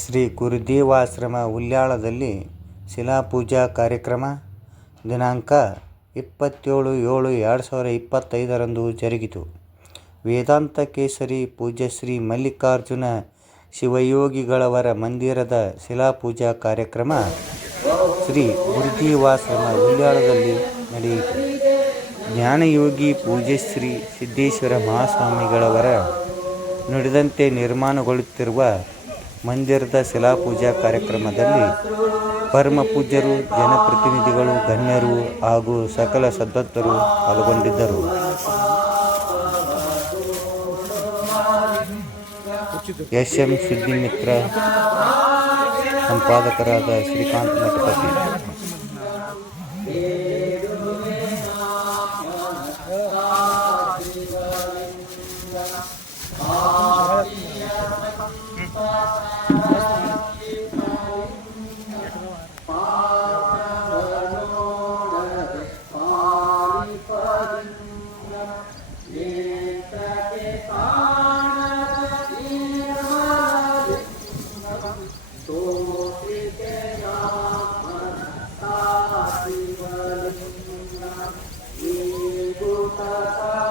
ಶ್ರೀ ಗುರುದೇವಾಶ್ರಮ ಉಲ್ಯಾಳದಲ್ಲಿ ಶಿಲಾಪೂಜಾ ಕಾರ್ಯಕ್ರಮ ದಿನಾಂಕ ಇಪ್ಪತ್ತೇಳು ಏಳು ಎರಡು ಸಾವಿರದ ಇಪ್ಪತ್ತೈದರಂದು ಜರುಗಿತು. ವೇದಾಂತ ಕೇಸರಿ ಪೂಜ್ಯ ಶ್ರೀ ಮಲ್ಲಿಕಾರ್ಜುನ ಶಿವಯೋಗಿಗಳವರ ಮಂದಿರದ ಶಿಲಾಪೂಜಾ ಕಾರ್ಯಕ್ರಮ ಶ್ರೀ ಗುರುದೇವಾಶ್ರಮ ಉಲ್ಯಾಳದಲ್ಲಿ ನಡೆಯಿತು. ಜ್ಞಾನಯೋಗಿ ಪೂಜ್ಯಶ್ರೀ ಸಿದ್ದೇಶ್ವರ ಮಹಾಸ್ವಾಮಿಗಳವರ ನುಡಿದಂತೆ ನಿರ್ಮಾಣಗೊಳ್ಳುತ್ತಿರುವ ಮಂದಿರದ ಶಿಲಾಪೂಜಾ ಕಾರ್ಯಕ್ರಮದಲ್ಲಿ ಪರಮ ಪೂಜ್ಯರು, ಜನಪ್ರತಿನಿಧಿಗಳು, ಗಣ್ಯರು ಹಾಗೂ ಸಕಲ ಸದ್ಭಕ್ತರು ಪಾಲ್ಗೊಂಡಿದ್ದರು. ಎಸ್ ಎಂ ಸುದ್ದಿಮಿತ್ರ ಸಂಪಾದಕರಾದ ಶ್ರೀಕಾಂತ್ ಮಠಪತಿ. Ibu Tata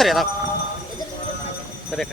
ರೀ ಅದಾವ. ಸರಿ ಅಕ್ಕ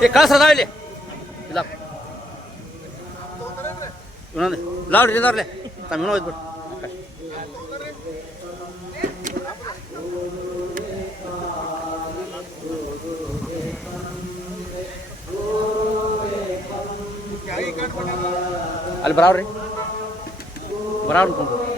¡Eh, e casa da ele. Lá. Unande. De darle. Al bravo. Bravo.